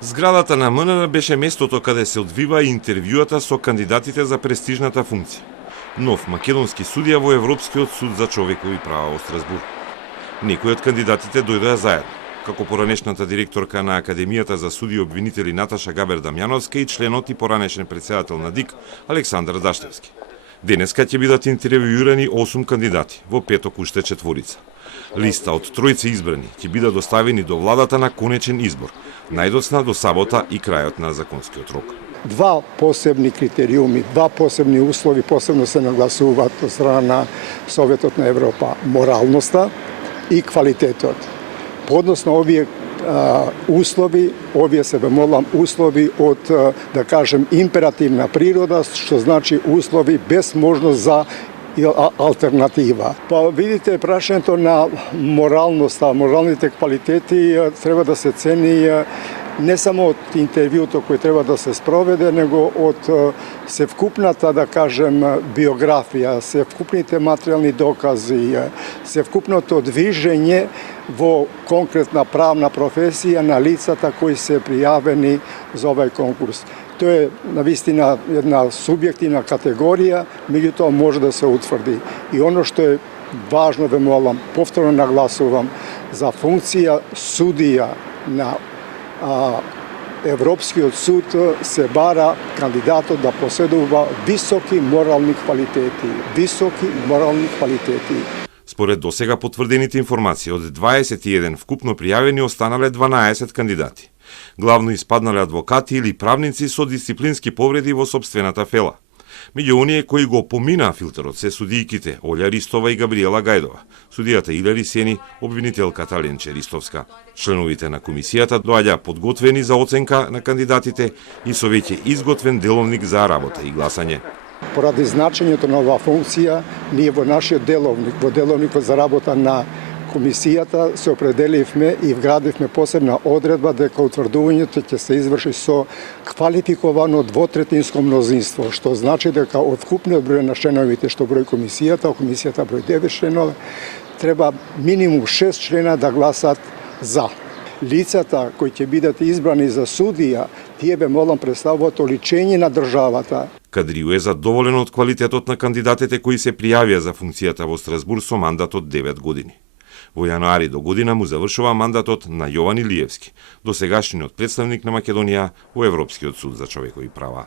Зградата на МНР беше местото каде се одвива интервјуата со кандидатите за престижната функција. Нов македонски судија во Европскиот суд за човекови права во Страсбург. Некои од кандидатите дојдоа заедно, како поранешната директорка на Академијата за суди и обвинители Наташа Габер Дамјановска и членот и поранешен претседател на ДИК Александар Даштевски. Денеска ќе бидат интервјуирани 8 кандидати, во петок уште 4. Листа од тројца избрани ќе бидат доставени до владата на конечен избор, најдоцна до сабота и крајот на законскиот рок. Два посебни критериуми, два посебни услови посебно се нагласуваат од страна на Советот на Европа: моралноста и квалитетот. Подносно овие услови, овие се бемолам услови од, да кажем, императивна природа, што значи услови без можност за алтернатива. Па видите, прашањето на моралноста, моралните квалитети треба да се цени не само од интервјуто кој треба да се спроведе, него од севкупната, да кажем, биографија, севкупните материјални докази, севкупното движење во конкретна правна професија на лицата кои се пријавени за овај конкурс. Тоа е навистина една субјективна категорија, меѓутоа може да се утврди. И оно што е важно, ве молам, повторно нагласувам, за функција судија на Европскиот суд се бара кандидатот да поседува високи морални квалитети. Високи морални квалитети. Според досега потврдените информации, од 21 вкупно пријавени останале 12 кандидати. Главно испаднале адвокати или правници со дисциплински повреди во сопствената фела. Меѓу оние кои го поминаа филтерот се судијките Олја Ристова и Габриела Гајдова, судијата Илари Сени, обвинителката Ленче Ристовска. Членовите на комисијата доаѓа подготвени за оценка на кандидатите и со веќе изготвен деловник за работа и гласање. Поради значењето на оваа функција, ние во нашиот деловник, во деловникот за работа на комисијата се определивме и вградивме посебна одредба дека утврдувањето ќе се изврши со квалификовано двотретинско мнозинство, што значи дека од вкупниот број на членовите што број комисијата број 9 членови, треба минимум 6 члена да гласат за. Лицата кои ќе бидат избрани за судија, тие бе молам представуваат оличење на државата. Кадрију е задоволен од квалитетот на кандидатите кои се пријавија за функцијата во Страсбург со мандат од 9 години. Во јануари до година му завршува мандатот на Јован Илиевски, досегашниот представник на Македонија во Европскиот суд за човекови права.